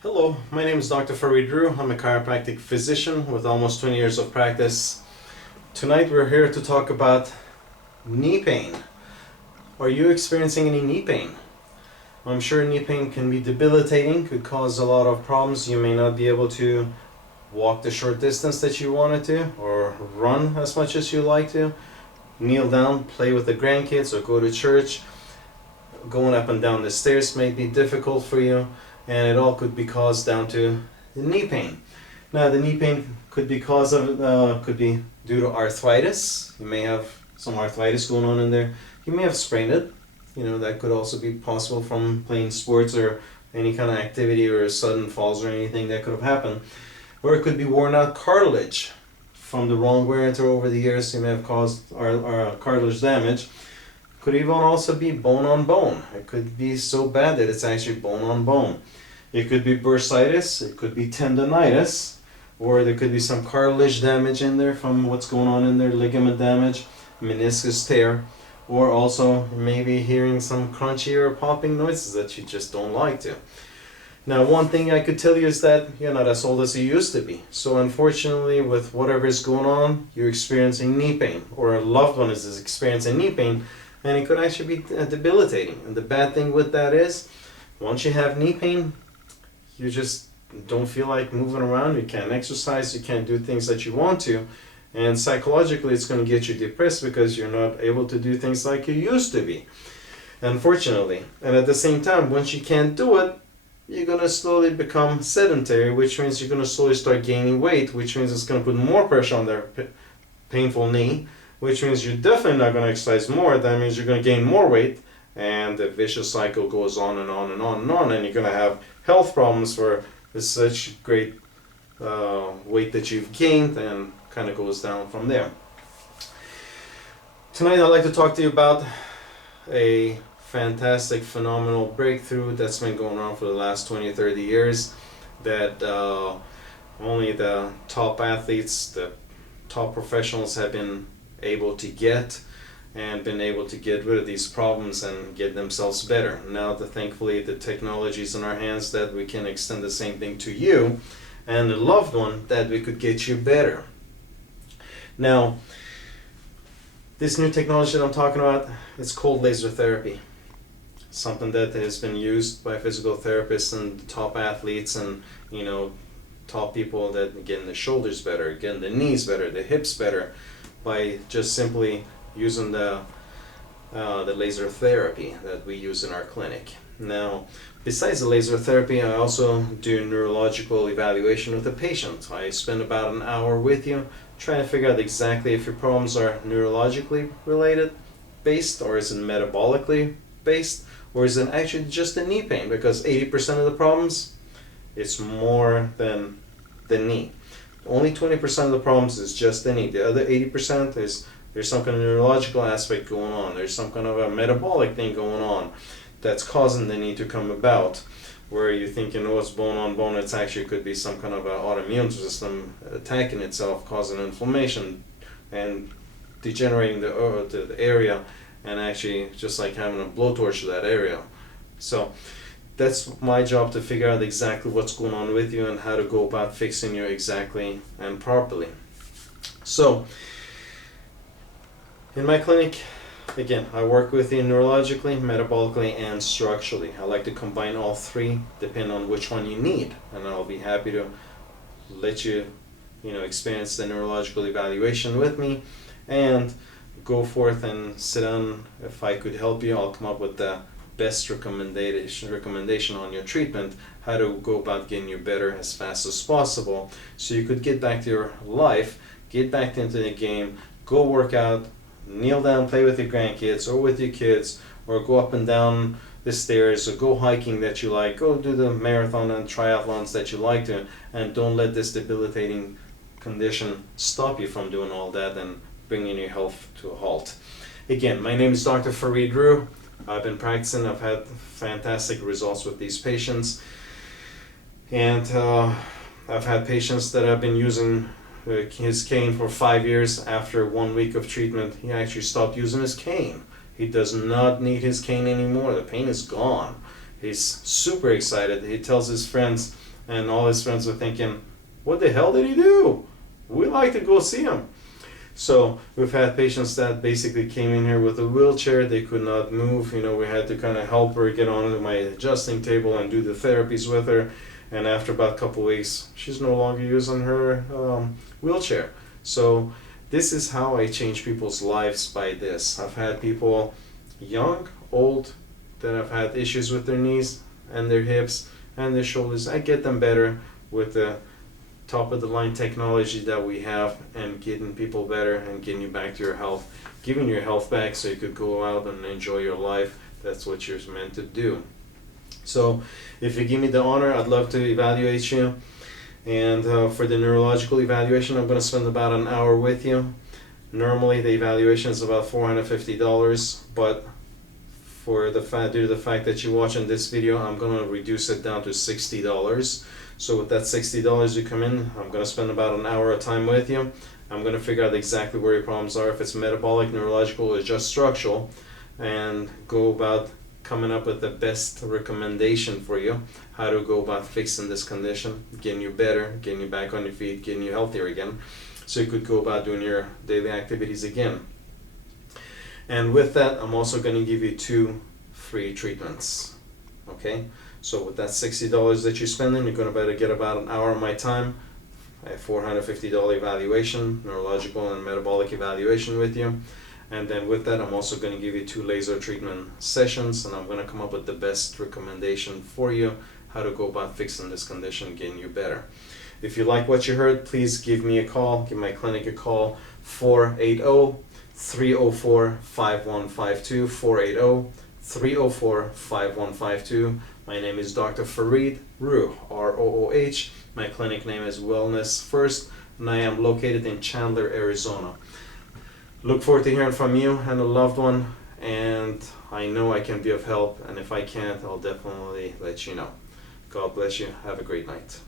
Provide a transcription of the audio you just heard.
Hello, my name is Dr. Farid Rooh. I'm a chiropractic physician with almost 20 years of practice. Tonight we're here to talk about knee pain. Are you experiencing any knee pain? I'm sure knee pain can be debilitating, could cause a lot of problems. You may not be able to walk the short distance that you wanted to or run as much as you like to. Kneel down, play with the grandkids or go to church. Going up and down the stairs may be difficult for you, and it all could be caused down to the knee pain. Now, the knee pain could be could be due to arthritis. You may have some arthritis going on in there. You may have sprained it. That could also be possible from playing sports or any kind of activity or sudden falls or anything that could have happened. Or it could be worn out cartilage from the wrong wear and tear over the years. You may have caused our cartilage damage. Could even also be bone on bone. It could be so bad that it's actually bone on bone. It could be bursitis, it could be tendonitis, or there could be some cartilage damage in there from what's going on in there, ligament damage, meniscus tear, or also maybe hearing some crunchy or popping noises that you just don't like to. Now, one thing I could tell you is that you're not as old as you used to be. So unfortunately, with whatever is going on, you're experiencing knee pain, or a loved one is experiencing knee pain, and it could actually be debilitating. And the bad thing with that is, once you have knee pain, you just don't feel like moving around, you can't exercise, you can't do things that you want to, and psychologically it's going to get you depressed because you're not able to do things like you used to be, unfortunately. And at the same time, once you can't do it, you're going to slowly become sedentary, which means you're going to slowly start gaining weight, which means it's going to put more pressure on their painful knee, which means you're definitely not going to exercise more. That means you're going to gain more weight, and the vicious cycle goes on and on and on and on, and you're going to have health problems for such great weight that you've gained, and kind of goes down from there. Tonight I'd like to talk to you about a fantastic, phenomenal breakthrough that's been going on for the last 20-30 years that only the top athletes, the top professionals have been able to get, and been able to get rid of these problems and get themselves better. Now, thankfully, the technology is in our hands that we can extend the same thing to you and the loved one, that we could get you better. Now, this new technology that I'm talking about, it's called laser therapy. Something that has been used by physical therapists and top athletes and, top people that getting the shoulders better, getting the knees better, the hips better, by just simply using the laser therapy that we use in our clinic. Now, besides the laser therapy, I also do neurological evaluation with the patient. I spend about an hour with you trying to figure out exactly if your problems are neurologically related based, or is it metabolically based, or is it actually just the knee pain, because 80% of the problems, it's more than the knee. Only 20% of the problems is just the knee. The other 80% is there's some kind of neurological aspect going on. There's some kind of a metabolic thing going on that's causing the knee to come about, where you think, it's bone on bone. It's actually could be some kind of an autoimmune system attacking itself, causing inflammation and degenerating the area, and actually just like having a blowtorch to that area. So that's my job, to figure out exactly what's going on with you and how to go about fixing you exactly and properly. So, in my clinic, again, I work with you neurologically, metabolically, and structurally. I like to combine all three, depending on which one you need, and I'll be happy to let you, experience the neurological evaluation with me, and go forth and sit down. If I could help you, I'll come up with the best recommendation on your treatment, how to go about getting you better as fast as possible, so you could get back to your life, get back into the game, go work out, kneel down, play with your grandkids or with your kids, or go up and down the stairs, or go hiking that you like, go do the marathon and triathlons that you like to, and don't let this debilitating condition stop you from doing all that and bringing your health to a halt. Again, my name is Dr. Farid Rooh. I've been practicing, I've had fantastic results with these patients, and I've had patients that have been using his cane for 5 years. After 1 week of treatment, he actually stopped using his cane. He does not need his cane anymore. The pain is gone. He's super excited. He tells his friends, And all his friends were thinking, what the hell did he do? We like to go see him. So we've had patients that basically came in here with a wheelchair. They could not move. We had to kind of help her get onto my adjusting table and do the therapies with her. And after about a couple weeks, she's no longer using her wheelchair. So this is how I change people's lives by this. I've had people, young, old, that have had issues with their knees and their hips and their shoulders. I get them better with the top of the line technology that we have, and getting people better and getting you back to your health, giving your health back so you could go out and enjoy your life. That's what you're meant to do. So if you give me the honor, I'd love to evaluate you. And for the neurological evaluation, I'm going to spend about an hour with you. Normally the evaluation is about $450, but due to the fact that you're watching this video, I'm going to reduce it down to $60. So with that $60 you come in, I'm going to spend about an hour of time with you. I'm going to figure out exactly where your problems are, if it's metabolic, neurological, or just structural, and go about coming up with the best recommendation for you, how to go about fixing this condition, getting you better, getting you back on your feet, getting you healthier again, so you could go about doing your daily activities again. And with that, I'm also going to give you 2 free treatments. Okay? So with that $60 that you're spending, you're going to get about an hour of my time, a $450 evaluation, neurological and metabolic evaluation with you. And then with that, I'm also going to give you 2 laser treatment sessions, and I'm going to come up with the best recommendation for you, how to go about fixing this condition, getting you better. If you like what you heard, please give me a call, give my clinic a call, 480-304-5152, 480-304-5152. My name is Dr. Farid Rooh, R-O-O-H. My clinic name is Wellness First, and I am located in Chandler, Arizona. Look forward to hearing from you and a loved one, and I know I can be of help, and if I can't, I'll definitely let you know. God bless you. Have a great night.